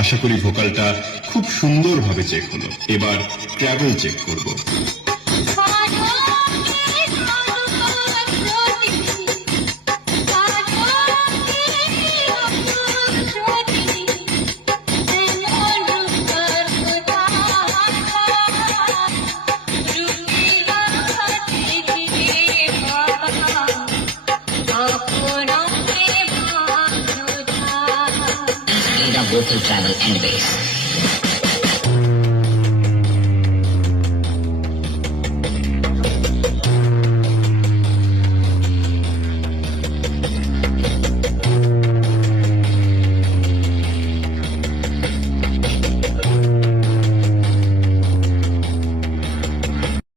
আশা করি ভোকালটা খুব সুন্দরভাবে চেক হলো। এবার ট্র্যাভেল চেক করব। Vocal travel and bass.